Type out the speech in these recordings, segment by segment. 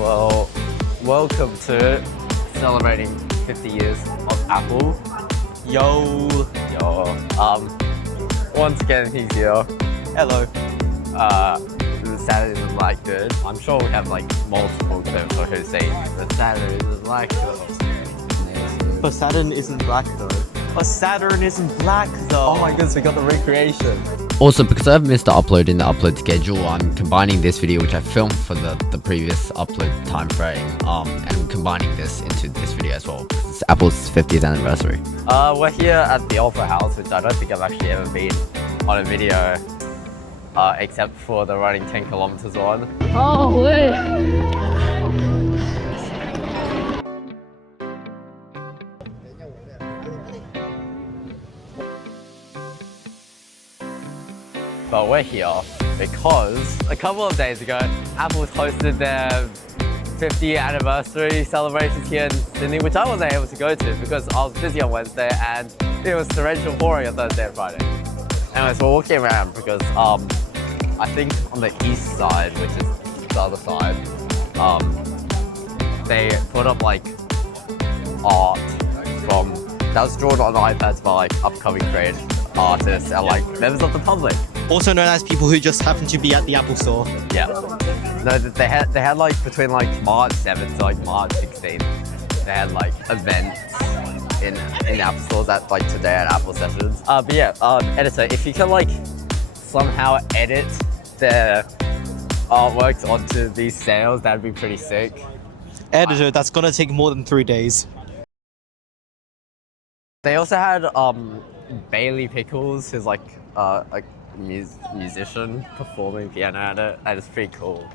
Well, welcome to celebrating 50 years of Apple. Yo. Once again, he's here. Hello. The Saturday is like good. I'm sure we have like multiple clips of who's saying the Saturday is like good. But Saturn isn't black though. But Saturn isn't black though. Oh my goodness, we got the recreation. Also, because I've missed the upload in the upload schedule, I'm combining this video, which I filmed for the previous upload time frame, and I'm combining this into this video as well, because it's Apple's 50th anniversary. We're here at the Opera House, which I don't think I've actually ever been on a video, except for the running 10 kilometers one. Oh, wait. But we're here because a couple of days ago, Apple hosted their 50th anniversary celebrations here in Sydney, which I wasn't able to go to because I was busy on Wednesday and it was torrential pouring on Thursday and Friday. Anyways, we're walking around because I think on the east side, which is the other side, they put up like art that was drawn on iPads by like upcoming creative artists and like members of the public. Also known as people who just happen to be at the Apple store. Yeah. No, they had like between like March 7th to like March 16th, they had like events in Apple stores at like Today at Apple sessions. But yeah, editor, if you can like somehow edit their artworks onto these sales, that'd be pretty sick. Editor, that's gonna take more than 3 days. They also had Bailey Pickles, who's like a musician performing piano at it, and it's pretty cool.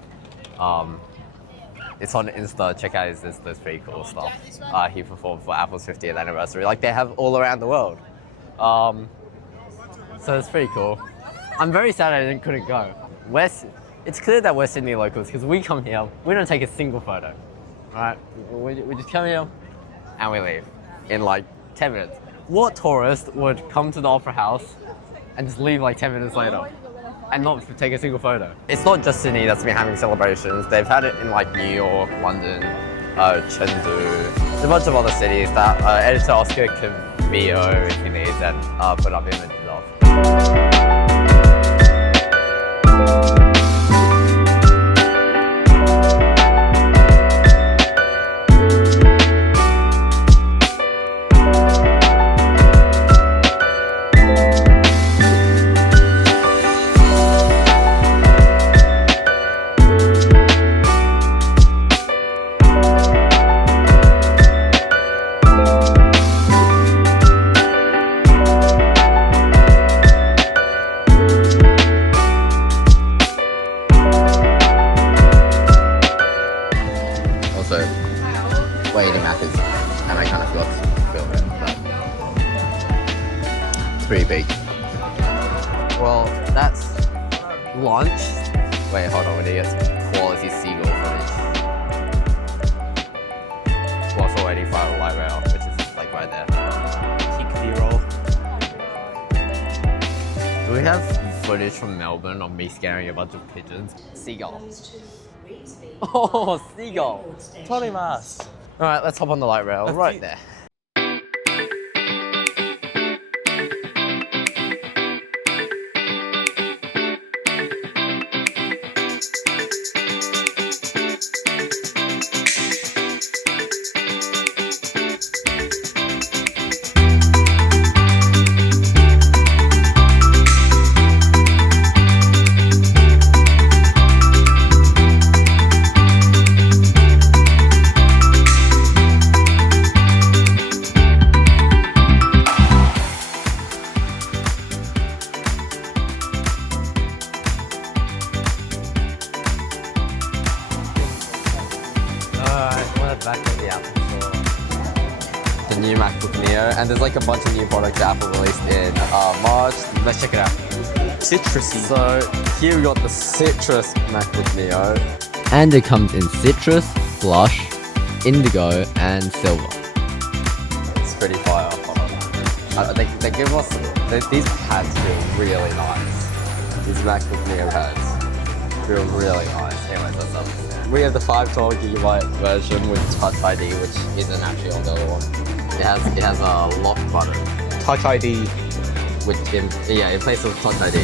It's on Insta, check out his Insta, it's pretty cool stuff. He performed for Apple's 50th anniversary, like they have all around the world. So it's pretty cool. I'm very sad I couldn't go. It's clear that we're Sydney locals because we come here, we don't take a single photo, right? We just come here and we leave in like 10 minutes. What tourist would come to the Opera House and just leave like 10 minutes later and not take a single photo? It's not just Sydney that's been having celebrations. They've had it in like New York, London, Chengdu, a bunch of other cities that editor Oscar can video if he needs and put up images of. Waiting Maccas, and I kind of forgot to film it, but it's pretty big. Well, that's lunch. Wait, hold on, we need to get quality seagull footage. Whilst we're waiting for our light rail, which is like right there. Peak B-roll. Do we have footage from Melbourne of me scaring a bunch of pigeons? Seagull. Oh, seagull. Tony Mas. Alright, let's hop on the light rail right there. Back at the Apple store. The new MacBook Neo, and there's like a bunch of new products that Apple released in March. Let's check it out. Citrusy. So here we got the Citrus MacBook Neo. And it comes in citrus, blush, indigo, and silver. It's pretty fire. They give us, these pads feel really nice. These MacBook Neo pads feel really nice. Anyways, that's up. we have the 512GB version with Touch ID, which isn't actually on the other one. It has a lock button. Touch ID. In place of Touch ID.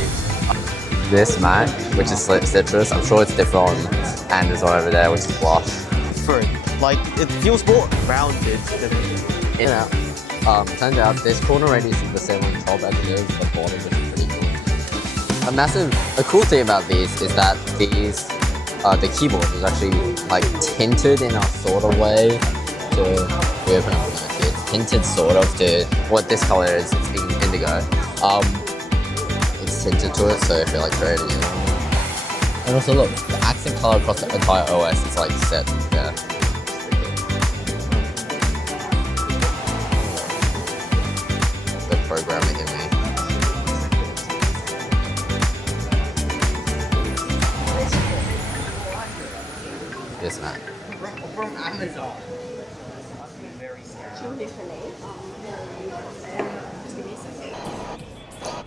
This Mac, which is citrus, I'm sure it's different on Amazon over there, which is blush. Different. Like, it feels more rounded than... Turns out this corner radius is the same on top as it is the bottom, which is pretty cool. A cool thing about these is that these, the keyboard is actually like tinted in a sort of way to, we open up the notes here, it's tinted sort of to what this color is, it's indigo. It's tinted to it, so if you're like trading it. And also look, the accent color across the entire OS is like set there. The programming in me. This Mac. From Amazon.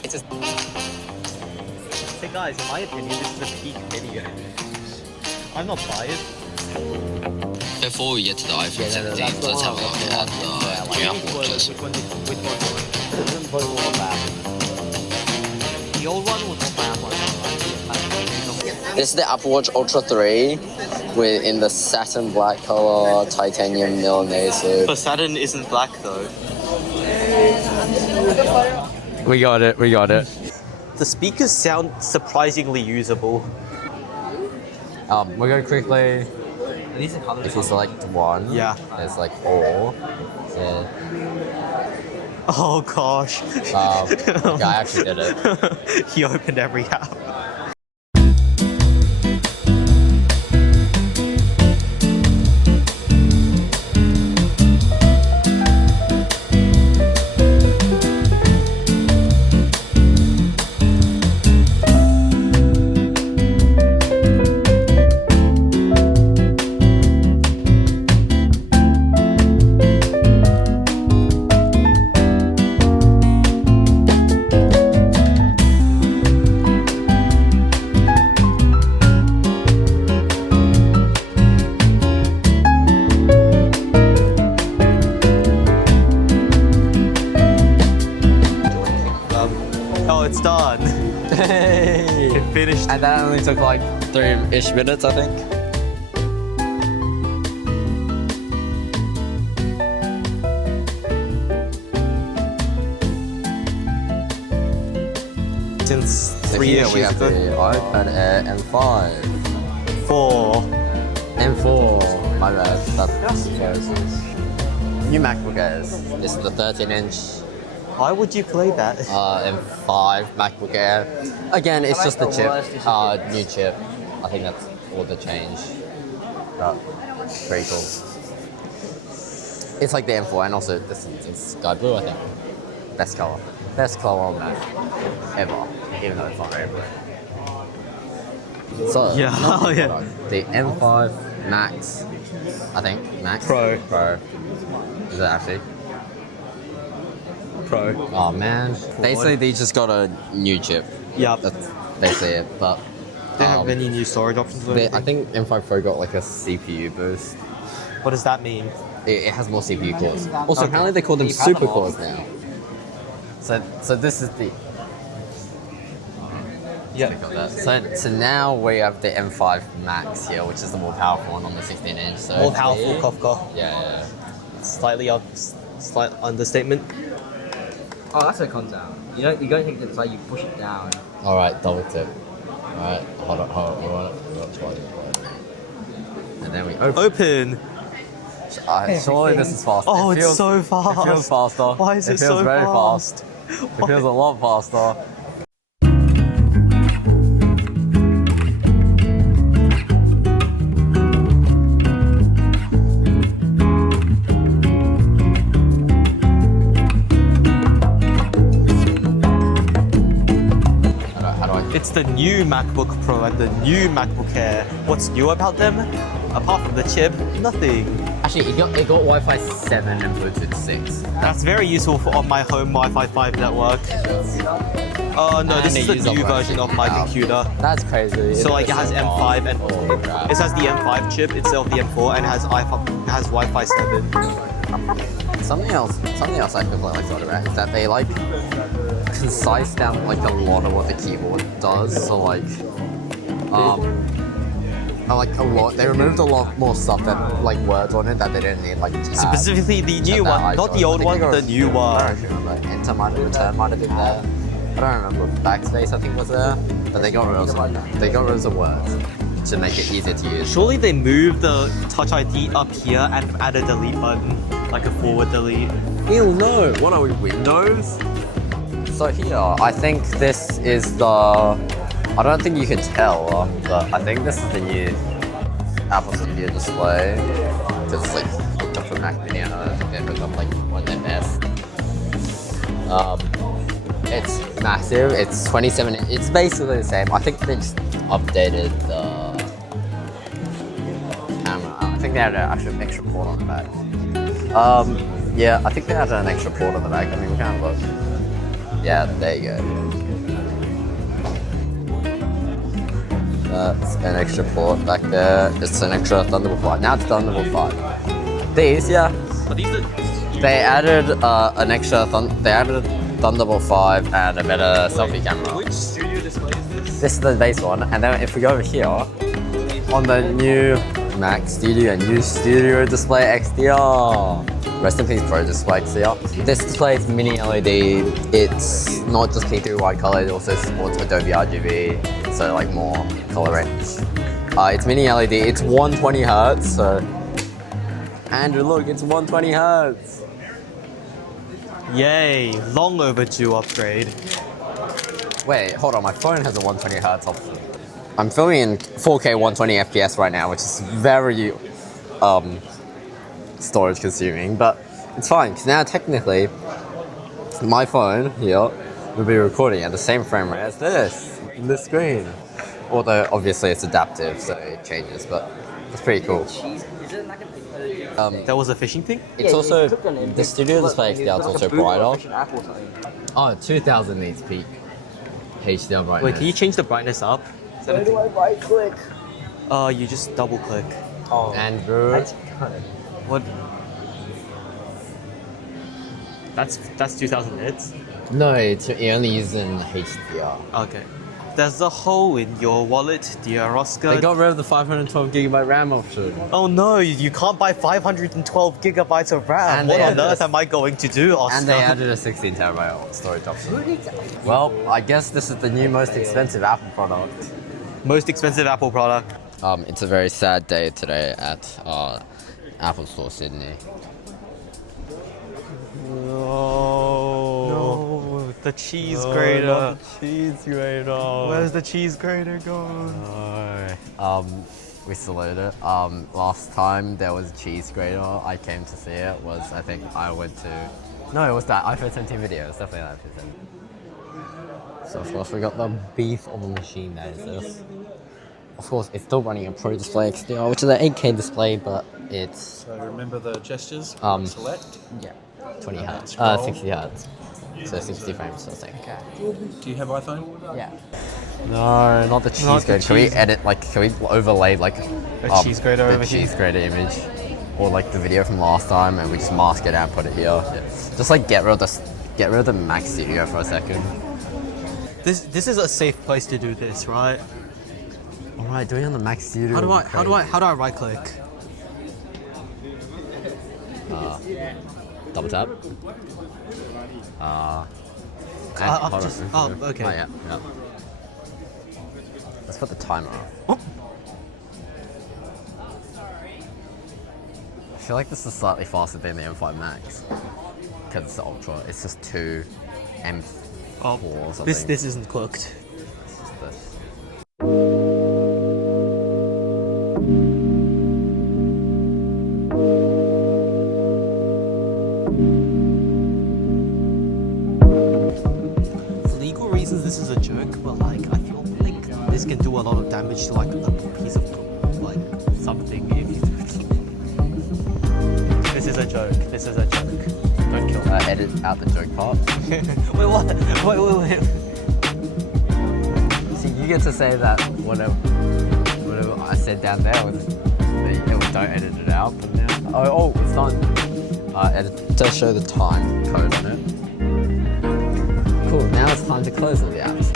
It's just. Hey guys, in my opinion, this is a peak video. I'm not biased. Before we get to the iPhone 17, let's have a look at the new Apple Watches. Which one? The old one was my Apple Watch. This is the Apple Watch Ultra 3 in the satin black color, titanium Milanese. But Saturn isn't black though. We got it. The speakers sound surprisingly usable. We're gonna quickly. If you select one, Yeah. it's like all. Yeah. Oh gosh. The guy actually did it. He opened every app. Oh, it's done. Hey! It finished. And that only took like 3-ish minutes, I think. Since So 3 here years we have ago. the iPad Air M5. 4. M4, my bad. That's new MacBook Airs. This is the 13-inch Why would you play that? M5 MacBook Air. Again, it's just the chip, new chip. I think that's all the change. But pretty cool. It's like the M4, and also this is in sky blue, I think. Best color on Mac ever, even though it's not very blue. So Yeah, oh, yeah. the M5 Max, I think Max Pro. Is it actually? Pro. Oh man. Basically, they just got a new chip. Yep. That's basically it. But They have any new storage options? Or I anything? think M5 Pro got like a CPU boost. What does that mean? It has more CPU cores. Also, Okay. apparently they call them super cores now. So this is the. Yeah. So now we have the M5 Max here, which is the more powerful one on the 16-inch. So More powerful Kafka. Yeah. Slight understatement. Oh, that's how it comes out. You don't take it to the side, you push it down. All right, double tip. All right, hold on. We want twice. And then we open. Surely this is fast. Oh, It it's feels- so fast. It feels faster. Why is it feels so very fast? It feels a lot faster. How do I? It's the new MacBook Pro and the new MacBook Air. What's new about them? Apart from the chip, nothing. Actually, it got Wi-Fi 7 and Bluetooth 6. That's very useful for on my home Wi-Fi 5 network. No, And this is they the use new operating version of my system. computer. That's crazy. So like it has M5 and Holy crap. it has the M5 chip instead of the M4 and has Wi-Fi 7. Something else I completely thought about is that they like concise down like a lot of what the keyboard does. So like a lot. They removed a lot more stuff that like words on it that they didn't need, like tabs. Specifically the new one, not the old one, the new I one. don't remember. Enter might have, return might have been there. I don't remember. Backspace I think was there, but they got rid of some words to make it easier to use. Surely they moved the Touch ID up here and added a delete button, like a forward delete. Ew, no. What are we, Windows? So here, I think this is the. I don't think you can tell, but I think this is the new Apple Studio display. It's like hooked up for Mac Mini, and I don't think they hooked up like one of their best. It's massive. It's 27. It's basically the same. I think they just updated the camera. I think they had an actual extra port on the back. Yeah, I think they had an extra port on the back. I mean, we can look. Yeah, there you go. That's an extra port back there. It's an extra Thunderbolt 5. Now it's Thunderbolt 5. These, yeah. But these are They added an extra. They added Thunderbolt 5 and a better selfie camera. which studio display is this? This is the base one, and then if we go over here on the new Mac Studio and new Studio Display XDR. Rest in peace, Pro Display XDR. This display is mini LED. It's not just P3 white color. It also supports Adobe RGB, so like more color range. It's mini LED. It's 120 hertz. So, Andrew, look, it's 120 hertz. Yay, long overdue upgrade. Wait, hold on. My phone has a 120 hertz option. I'm filming in 4K 120 FPS right now, which is very storage consuming, but it's fine because now technically my phone here will be recording at the same frame rate as this screen. Although obviously it's adaptive, so it changes, but it's pretty cool. That was a fishing thing? It's also the Studio Display XDR is also brighter. Oh, 2000 needs peak HDR brightness. Wait, can you change the brightness up? Where do I right click? You just double click. Oh. Andrew? What? That's 2000 nits? No, it only uses in HDR. Okay. There's a hole in your wallet, dear Oscar. They got rid of the 512GB RAM option. Oh no, you can't buy 512 gigabytes of RAM. And What they on added earth a- am I going to do, Oscar? And they added a 16TB storage option. Well, I guess this is the new most expensive Apple product. Most expensive Apple product. It's a very sad day today at Apple Store Sydney. No, the cheese grater. Cheese grater. Where's the cheese grater gone? We salute it. Last time there was a cheese grater, I came to see it. I think I went to. No, it was that iPhone 17 video. It's definitely that iPhone 17. So of course we got the beef of a machine that is this. Of course, it's still running a Pro Display XDR, which is an 8K display, but it's So remember the gestures. Select. yeah, 20 hertz, Scroll. 60 hertz, so 60 frames. I think. Do you have iPhone? Yeah. No, not the cheese Not the grater. Can we cheese- edit can we overlay A cheese grater the over here? cheese grater image, or like the video from last time, and we just mask it out and put it here. Yeah. Just like get rid of the Mac Studio for a second. This is a safe place to do this, right? All right, do it on the Mac Studio. How do I right click? Double tap. Hold just- on. oh, okay. Oh, yeah. Let's put the timer on. Oh. I feel like this is slightly faster than the M5 Max because it's the Ultra. It's just 2 M4 or something. This isn't cooked. For legal reasons, this is a joke, but like I feel like this can do a lot of damage to like a piece of like something if you is a joke. This is a joke. Don't kill me. Edit out the joke part. Wait, what? Wait. See, you get to say that whatever I said down there was, don't edit it out. But now, oh, it's done. Edit to show the time code on it. Cool. Now it's time to close all the apps.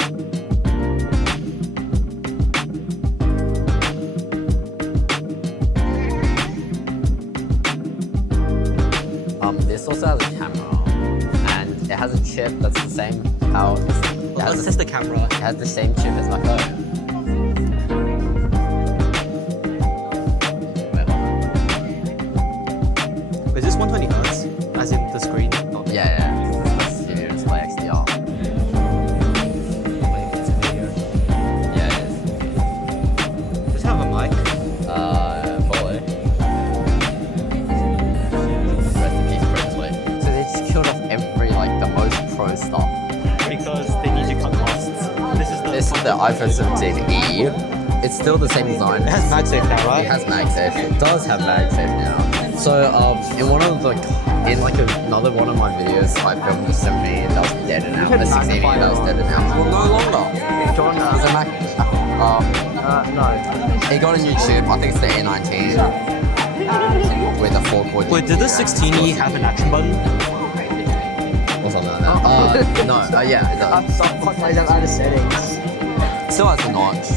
This also has a camera, and it has a chip that's the same how Let's test the camera. it has the same chip as my phone. Is this 120 hertz? As in the screen? Yeah. It's display XDR. Yeah, it is. Does it have a mic? Probably. Rest in peace, Presley. So they just killed off every, the most pro stuff. Because they need to cut costs. This is the iPhone 17e. It's still the same design. It has MagSafe now, right? It has MagSafe. It does have MagSafe now. So, in one of another one of my videos, I filmed the 70 that was dead and out. The 16e that was dead and out. Well, no longer. It's a Mac. No. It got on YouTube. I think it's the A19 with a 4.0. Wait, did the 16e have an action button? Or something like that. No. Yeah, it does. Out of settings. Still has the notch.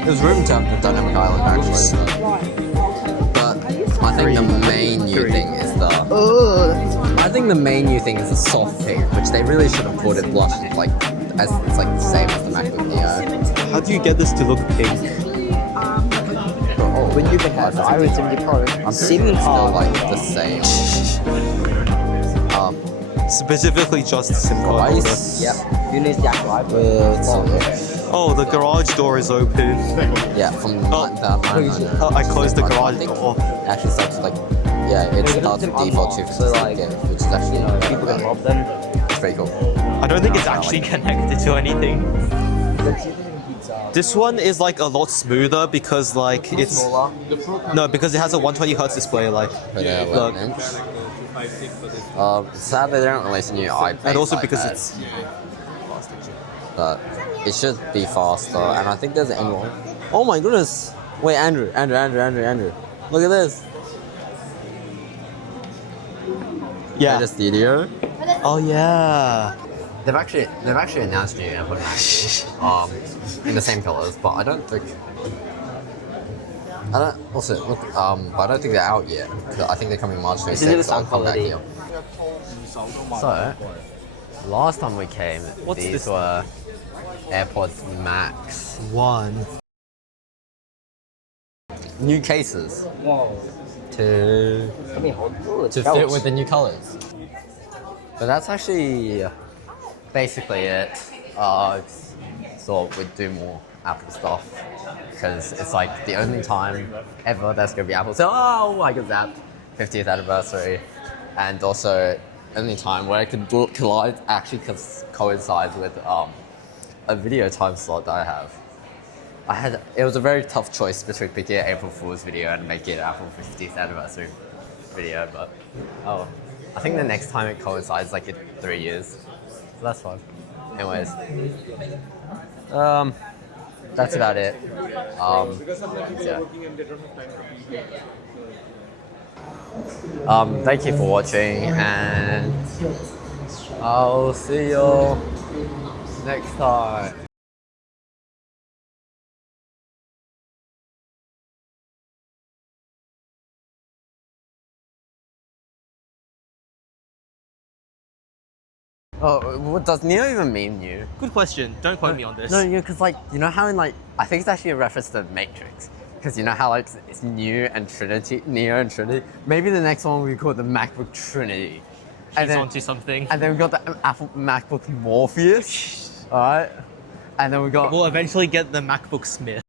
It was room temp with dynamic island actually. But I think the main new thing is the soft pink, which they really should have called it blush, as it's the same as the MacBook Neo. How do you get this to look pink? When you compare the iPhone 70 Pro, I'm pretty sure it's still the same. Specifically just the SIM card holder. Yep. You need the actual iPhone. Oh, the garage door is open. Yeah, from Oh, I closed the garage door. It actually starts it starts with default 256, which is actually People can rob them. it's pretty cool. I don't think it's actually connected to anything. This one is a lot smoother because it's Smaller. because it has a 120 hertz display But yeah, look. 11 inch. Sadly, they don't release a new iPad. And also because it's But it should be faster, and I think there's an M1. Oh my goodness! Wait, Andrew. Look at this. yeah. The studio. Oh yeah. They've actually announced new AirPod Max in the same colors, but I don't think they're out yet. I think they're coming March 26th. This is the sound I'll come back quality. here. So, last time we came, these were AirPods Max. New cases Whoa. to Let me hold. Ooh, it's fit felt. with the new colors. But that's actually basically it. Thought we'd do more Apple stuff because it's the only time ever that's gonna be Apple. So I got zapped, 50th anniversary, and also only time where it could coincides with a video time slot that I have. It was a very tough choice between picking an April Fool's video and making an Apple 50th anniversary video, but I think the next time it coincides in 3 years, so that's fine. Anyways, that's about it. Thank you for watching, and I'll see you next time. Oh, what does Neo even mean new? Good question. Don't quote me on this. No, because you know how I think it's actually a reference to Matrix. Because you know how it's Neo and Trinity. Maybe the next one we call it the MacBook Trinity. He's onto something. And then we got the Apple MacBook Morpheus. Alright? And then we got... We'll eventually get the MacBook Smith.